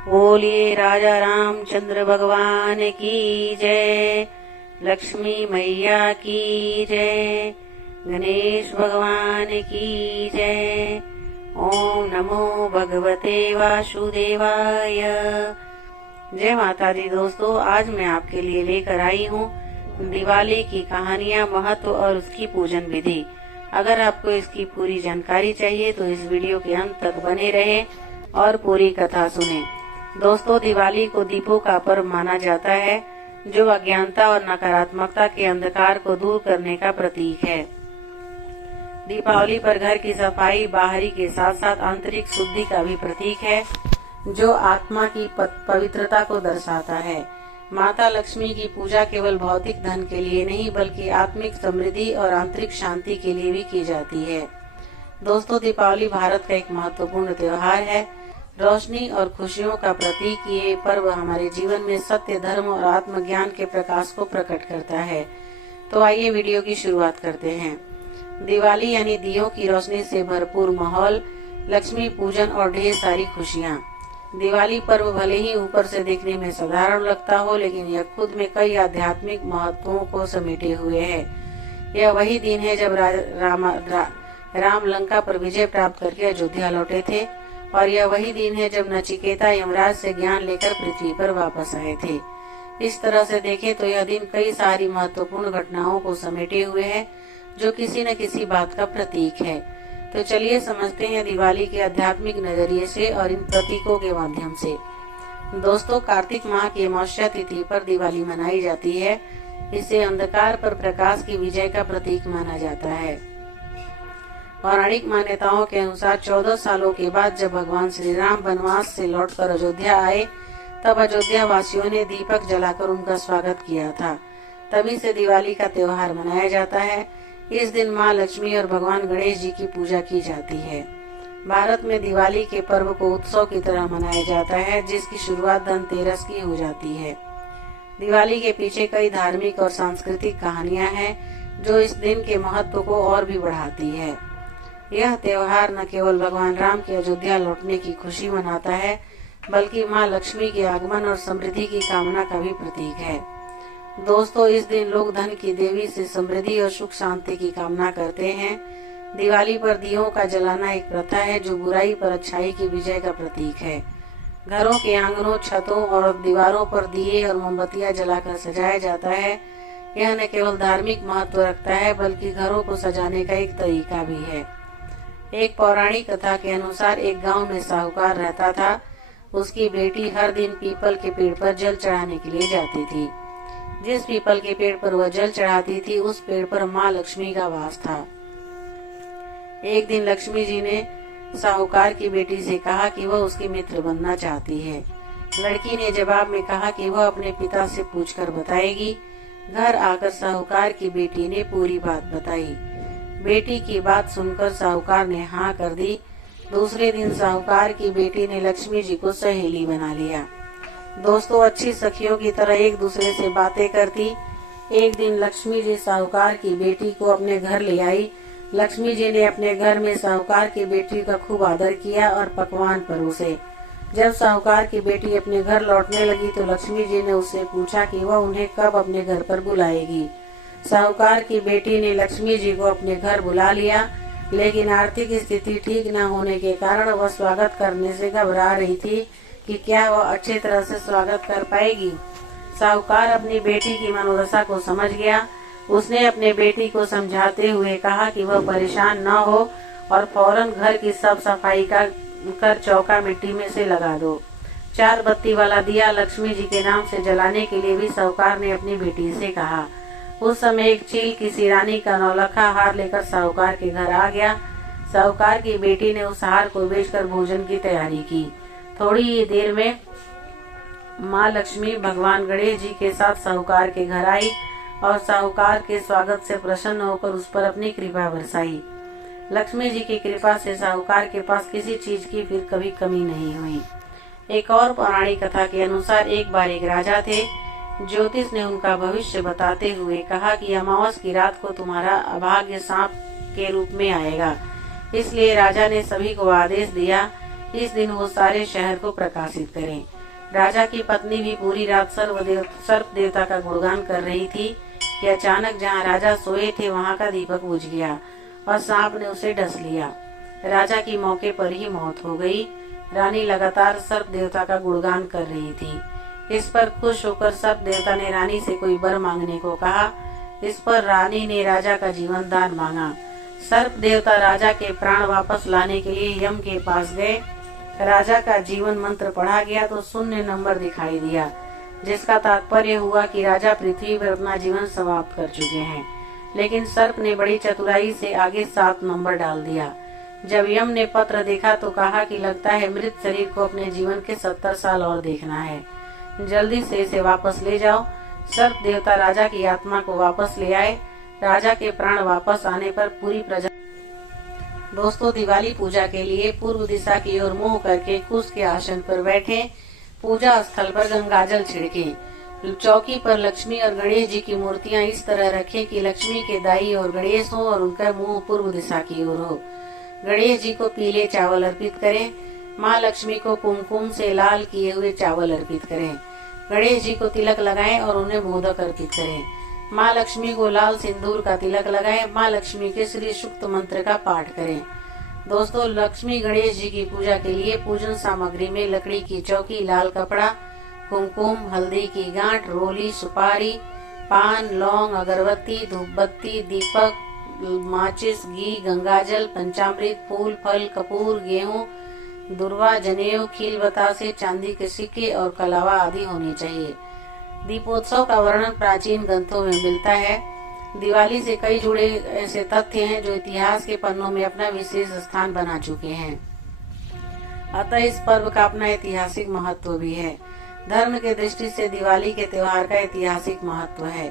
बोलिए राजा रामचंद्र भगवान की जय, लक्ष्मी मैया की जय, गणेश भगवान की जय। ओम नमो भगवते वासुदेवाय। जय माता दी दोस्तों, आज मैं आपके लिए लेकर आई हूँ दिवाली की कहानियाँ, महत्व और उसकी पूजन विधि। अगर आपको इसकी पूरी जानकारी चाहिए तो इस वीडियो के अंत तक बने रहें और पूरी कथा सुनें। दोस्तों, दिवाली को दीपों का पर्व माना जाता है, जो अज्ञानता और नकारात्मकता के अंधकार को दूर करने का प्रतीक है। दीपावली पर घर की सफाई बाहरी के साथ साथ आंतरिक शुद्धि का भी प्रतीक है, जो आत्मा की पवित्रता को दर्शाता है। माता लक्ष्मी की पूजा केवल भौतिक धन के लिए नहीं, बल्कि आत्मिक समृद्धि और आंतरिक शांति के लिए भी की जाती है। दोस्तों, दीपावली भारत का एक महत्वपूर्ण त्योहार है। रोशनी और खुशियों का प्रतीक ये पर्व हमारे जीवन में सत्य, धर्म और आत्मज्ञान के प्रकाश को प्रकट करता है। तो आइए वीडियो की शुरुआत करते हैं। दिवाली यानी दियों की रोशनी से भरपूर माहौल, लक्ष्मी पूजन और ढेर सारी खुशियाँ। दिवाली पर्व भले ही ऊपर से देखने में साधारण लगता हो, लेकिन यह खुद में कई आध्यात्मिक महत्वों को समेटे हुए है। यह वही दिन है जब राम लंका पर विजय प्राप्त करके अयोध्या लौटे थे, और यह वही दिन है जब नचिकेता यमराज से ज्ञान लेकर पृथ्वी पर वापस आए थे। इस तरह से देखें तो यह दिन कई सारी महत्वपूर्ण घटनाओं को समेटे हुए है, जो किसी न किसी बात का प्रतीक है। तो चलिए समझते हैं दिवाली के आध्यात्मिक नजरिए से और इन प्रतीकों के माध्यम से। दोस्तों, कार्तिक माह की अमावस्या तिथि पर दिवाली मनाई जाती है। इसे अंधकार पर प्रकाश की विजय का प्रतीक माना जाता है। पौराणिक मान्यताओं के अनुसार 14 सालों के बाद जब भगवान श्री राम वनवास से लौटकर अयोध्या आए, तब अयोध्या वासियों ने दीपक जलाकर उनका स्वागत किया था। तभी से दिवाली का त्योहार मनाया जाता है। इस दिन माँ लक्ष्मी और भगवान गणेश जी की पूजा की जाती है। भारत में दिवाली के पर्व को उत्सव की तरह मनाया जाता है, जिसकी शुरुआत धनतेरस की हो जाती है। दिवाली के पीछे कई धार्मिक और सांस्कृतिक कहानियां हैं, जो इस दिन के महत्व को और भी बढ़ाती है। यह त्योहार न केवल भगवान राम के अयोध्या लौटने की खुशी मनाता है, बल्कि माँ लक्ष्मी के आगमन और समृद्धि की कामना का भी प्रतीक है। दोस्तों, इस दिन लोग धन की देवी से समृद्धि और सुख शांति की कामना करते हैं। दिवाली पर दियों का जलाना एक प्रथा है, जो बुराई पर अच्छाई की विजय का प्रतीक है। घरों के आंगनों, छतों और दीवारों पर दिए और मोमबत्तियां जलाकर सजाया जाता है। यह न केवल धार्मिक महत्व रखता है, बल्कि घरों को सजाने का एक तरीका भी है। एक पौराणिक कथा के अनुसार एक गांव में साहूकार रहता था। उसकी बेटी हर दिन पीपल के पेड़ पर जल चढ़ाने के लिए जाती थी। जिस पीपल के पेड़ पर वह जल चढ़ाती थी, उस पेड़ पर माँ लक्ष्मी का वास था। एक दिन लक्ष्मी जी ने साहूकार की बेटी से कहा कि वह उसकी मित्र बनना चाहती है। लड़की ने जवाब में कहा कि वह अपने पिता से पूछकर बताएगी। घर आकर साहूकार की बेटी ने पूरी बात बताई। बेटी की बात सुनकर साहूकार ने हाँ कर दी। दूसरे दिन साहूकार की बेटी ने लक्ष्मी जी को सहेली बना लिया। दोस्तों, अच्छी सखियों की तरह एक दूसरे से बातें करती। एक दिन लक्ष्मी जी साहूकार की बेटी को अपने घर ले आई। लक्ष्मी जी ने अपने घर में साहूकार की बेटी का खूब आदर किया और पकवान परोसे। जब साहूकार की बेटी अपने घर लौटने लगी तो लक्ष्मी जी ने उससे पूछा कि वह उन्हें कब अपने घर पर बुलाएगी। साहूकार की बेटी ने लक्ष्मी जी को अपने घर बुला लिया, लेकिन आर्थिक स्थिति ठीक न होने के कारण वह स्वागत करने से घबरा रही थी कि क्या वह अच्छी तरह से स्वागत कर पाएगी। साहूकार अपनी बेटी की मनोदशा को समझ गया। उसने अपने बेटी को समझाते हुए कहा कि वह परेशान न हो और फौरन घर की सब सफाई कर चौका मिट्टी में से लगा दो। 4 बत्ती वाला दिया लक्ष्मी जी के नाम से जलाने के लिए भी साहूकार ने अपनी बेटी से कहा। उस समय एक चील किसी रानी का नौलखा हार लेकर साहूकार के घर आ गया। साहूकार की बेटी ने उस हार को बेचकर भोजन की तैयारी की। थोड़ी ही देर में माँ लक्ष्मी भगवान गणेश जी के साथ साहूकार के घर आई और साहूकार के स्वागत से प्रसन्न होकर उस पर अपनी कृपा बरसाई। लक्ष्मी जी की कृपा से साहूकार के पास किसी चीज की फिर कभी कमी नहीं हुई। एक और पौराणिक कथा के अनुसार एक बार एक राजा थे। ज्योतिष ने उनका भविष्य बताते हुए कहा कि अमावस की रात को तुम्हारा अभाग्य सांप के रूप में आएगा। इसलिए राजा ने सभी को आदेश दिया इस दिन वो सारे शहर को प्रकाशित करें। राजा की पत्नी भी पूरी रात सर्प देवता का गुणगान कर रही थी कि अचानक जहाँ राजा सोए थे वहाँ का दीपक बुझ गया और सांप ने उसे डस लिया। राजा की मौके पर ही मौत हो गई। रानी लगातार सर्प देवता का गुणगान कर रही थी। इस पर खुश होकर सर्प देवता ने रानी से कोई वर मांगने को कहा। इस पर रानी ने राजा का जीवन दान मांगा। सर्प देवता राजा के प्राण वापस लाने के लिए यम के पास गए। राजा का जीवन मंत्र पढ़ा गया तो शून्य नंबर दिखाई दिया, जिसका तात्पर्य हुआ कि राजा पृथ्वी पर अपना जीवन समाप्त कर चुके हैं। लेकिन सर्प ने बड़ी चतुराई से आगे 7 नंबर डाल दिया। जब यम ने पत्र देखा तो कहा कि लगता है मृत शरीर को अपने जीवन के 70 साल और देखना है, जल्दी से इसे वापस ले जाओ। सर्प देवता राजा की आत्मा को वापस ले आए। राजा के प्राण वापस आने पर पूरी प्रजा दोस्तों दिवाली पूजा के लिए पूर्व दिशा की ओर मुंह करके कुश के आसन पर बैठे। पूजा स्थल पर गंगाजल छिड़के। चौकी पर लक्ष्मी और गणेश जी की मूर्तियां इस तरह रखें कि लक्ष्मी के दाई और गणेश हो और उनका मुंह पूर्व दिशा की ओर हो। गणेश जी को पीले चावल अर्पित करें। माँ लक्ष्मी को कुमकुम से लाल किए हुए चावल अर्पित करें। गणेश जी को तिलक लगाएं और उन्हें मोदक अर्पित करें। माँ लक्ष्मी को लाल सिंदूर का तिलक लगाएं। माँ लक्ष्मी के श्री सूक्त मंत्र का पाठ करें। दोस्तों लक्ष्मी गणेश जी की पूजा के लिए पूजन सामग्री में लकड़ी की चौकी, लाल कपड़ा, कुमकुम, हल्दी की गांठ, रोली, सुपारी, पान, लौंग, अगरबत्ती, धूपबत्ती, दीपक, माचिस, घी, गंगाजल, पंचामृत, फूल, फल, कपूर, गेहूं, दुर्वा, जनेऊ, खील बतासे, चांदी के सिक्के और कलावा आदि होने चाहिए। दीपोत्सव का वर्णन प्राचीन ग्रंथों में मिलता है। दिवाली से कई जुड़े ऐसे तथ्य हैं जो इतिहास के पन्नों में अपना विशेष स्थान बना चुके हैं। अतः इस पर्व का अपना ऐतिहासिक महत्व भी है। धर्म के दृष्टि से दिवाली के त्योहार का ऐतिहासिक महत्व है।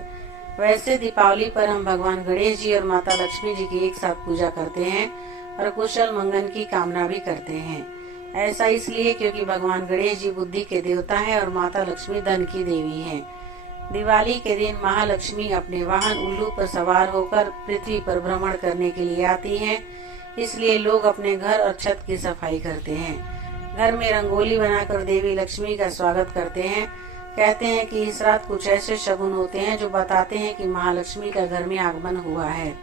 वैसे दीपावली पर हम भगवान गणेश जी और माता लक्ष्मी जी की एक साथ पूजा करते हैं और कुशल मंगल की कामना भी करते हैं। ऐसा इसलिए क्योंकि भगवान गणेश जी बुद्धि के देवता हैं और माता लक्ष्मी धन की देवी हैं। दिवाली के दिन महालक्ष्मी अपने वाहन उल्लू पर सवार होकर पृथ्वी पर भ्रमण करने के लिए आती हैं। इसलिए लोग अपने घर और छत की सफाई करते हैं। घर में रंगोली बनाकर देवी लक्ष्मी का स्वागत करते हैं। कहते हैं कि इस रात कुछ ऐसे शगुन होते हैं जो बताते हैं कि महालक्ष्मी का घर में आगमन हुआ है।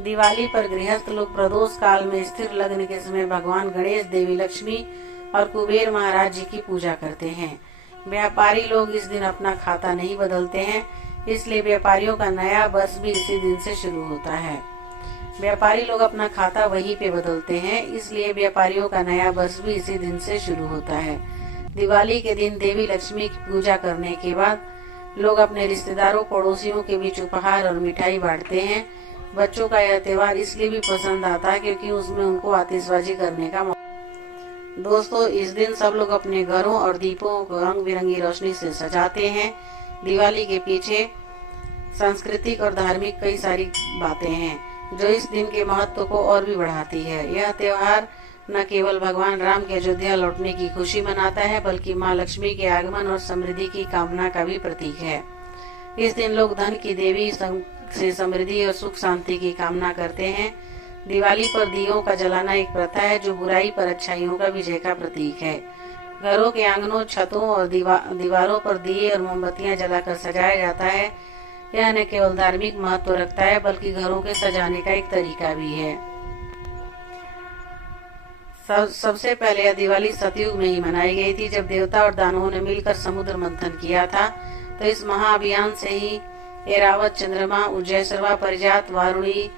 दिवाली पर गृहस्थ लोग प्रदोष काल में स्थिर लग्न के समय भगवान गणेश, देवी लक्ष्मी और कुबेर महाराज जी की पूजा करते हैं। व्यापारी लोग इस दिन अपना खाता नहीं बदलते हैं, इसलिए व्यापारियों का नया वर्ष भी इसी दिन से शुरू होता है। व्यापारी लोग अपना खाता वहीं पे बदलते हैं, इसलिए व्यापारियों का नया वर्ष भी इसी दिन से शुरू होता है। दिवाली के दिन देवी लक्ष्मी की पूजा करने के बाद लोग अपने रिश्तेदारों, पड़ोसियों के बीच उपहार और मिठाई बांटते हैं। बच्चों का यह त्योहार इसलिए भी पसंद आता है क्योंकि उसमें उनको आतिशबाजी करने का मौका। दोस्तों इस दिन सब लोग अपने घरों और दीपों को रंग बिरंगी रोशनी से सजाते हैं। दिवाली के पीछे सांस्कृतिक और धार्मिक कई सारी बातें हैं जो इस दिन के महत्व को और भी बढ़ाती है। यह त्योहार न केवल भगवान राम के अयोध्या लौटने की खुशी मनाता है, बल्कि माँ लक्ष्मी के आगमन और समृद्धि की कामना का भी प्रतीक है। इस दिन लोग धन की देवी से समृद्धि और सुख शांति की कामना करते हैं। दिवाली पर दियों का जलाना एक प्रथा है जो बुराई पर अच्छाइयों का विजय का प्रतीक है। घरों के आंगनों, छतों और दीवारों पर दिए और मोमबत्तियां जलाकर सजाया जाता है। यह न केवल धार्मिक महत्व रखता है बल्कि घरों के सजाने का एक तरीका भी है। सबसे पहले यह दिवाली सतयुग में ही मनाई गई थी, जब देवता और दानवों ने मिलकर समुद्र मंथन किया था। तो इस महाअभियान से ही ऐरावत, चंद्रमा, उज्जैसरवा, परिजात, वारुणी,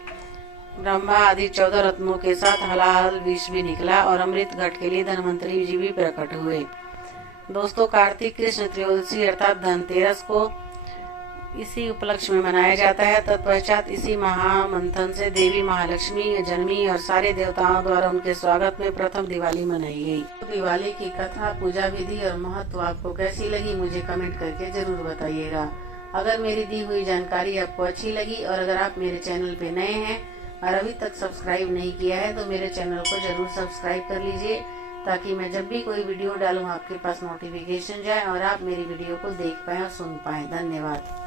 ब्रह्मा आदि 14 रत्नों के साथ हलाहल विष भी निकला और अमृत घट के लिए धनवंतरी जी भी प्रकट हुए। दोस्तों कार्तिक कृष्ण त्रयोदशी अर्थात धनतेरस को इसी उपलक्ष्य में मनाया जाता है। तत्पश्चात इसी महामंथन से देवी महालक्ष्मी जन्मी और सारे देवताओं द्वारा उनके स्वागत में प्रथम दिवाली मनाई गई। दिवाली की कथा, पूजा विधि और महत्व आपको कैसी लगी मुझे कमेंट करके जरूर बताइएगा। अगर मेरी दी हुई जानकारी आपको अच्छी लगी और अगर आप मेरे चैनल पे नए हैं और अभी तक सब्सक्राइब नहीं किया है तो मेरे चैनल को जरूर सब्सक्राइब कर लीजिए, ताकि मैं जब भी कोई वीडियो डालूं आपके पास नोटिफिकेशन जाए और आप मेरी वीडियो को देख पाए और सुन पाए। धन्यवाद।